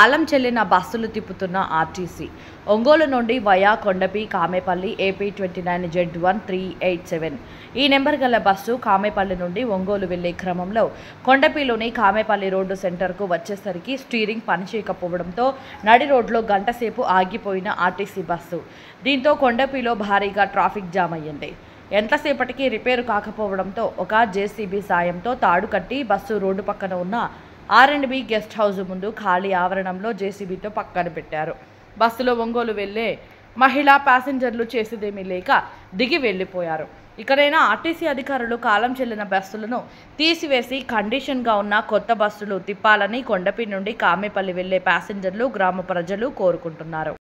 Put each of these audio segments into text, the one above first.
కాలం చెల్లిన బస్సులు తిప్పుతున్న ఆర్టీసీ. ఒంగోలు నుండి via Kondapi Kamepalli AP 29Z1387 ఈ నెంబర్ గల బస్సు కామేపల్లి నుండి ఒంగోలు వెళ్లే క్రమంలో కొండపిలోని కామేపల్లి రోడ్డు సెంటర్కు వచ్చేసరికి స్టీరింగ్ పనిచేయకపోవడంతో నడి రోడ్లో గంటసేపు ఆగిపోయిన ఆర్టీసీ బస్సు. దీంతో కొండపిలో భారీగా ట్రాఫిక్ జామ్ అయ్యింది. ఎంతసేపటికి రిపేరు కాకపోవడంతో ఒక జేసీబీ సాయంతో తాడు కట్టి బస్సు రోడ్డు పక్కన ఉన్న R&B గెస్ట్ హౌస్ ముందు ఖాళీ ఆవరణంలో జేసీబీతో పక్కన పెట్టారు. బస్సులో ఒంగోలు వెళ్లే మహిళా ప్యాసింజర్లు చేసేదేమీ లేక దిగి వెళ్లిపోయారు. ఇకనైనా ఆర్టీసీ అధికారులు కాలం చెల్లిన బస్సులను తీసివేసి కండిషన్గా ఉన్న కొత్త బస్సులు తిప్పాలని కొండపి నుండి కామేపల్లి వెళ్లే ప్యాసింజర్లు, గ్రామ ప్రజలు కోరుకుంటున్నారు.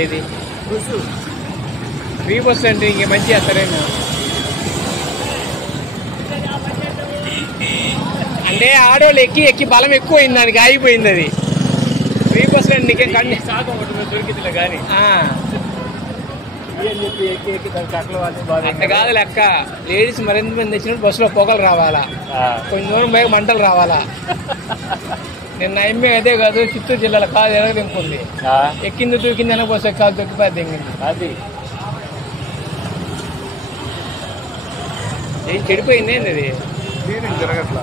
ఏది ఫ్రీ బస్ అంటే ఇంక మంచి చేస్తారేమో. అంటే ఆడోళ్ళు ఎక్కి ఎక్కి బలం ఎక్కువైంది, దానికి ఆగిపోయింది. అది ఫ్రీ బస్ అంటే నీకే కండి దొరికిందిలే కానీ అంత కాదు లెక్క. లేడీస్ మరింత మంది తెచ్చినప్పుడు బస్సులో పొగలు రావాలా, కొంచెం దూరం పోయి మంటలు రావాలా. నిన్న ఎమ్మె అదే కాదు, చిత్తూరు జిల్లాలో కాదు వెనక దింపుంది, ఎక్కింది దూకింది వెనక బస్సు కాదు దొక్కిపోయి దింగింది. అది ఏం చెడిపోయింది ఏంది అది జరగట్లా.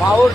మా ఊరు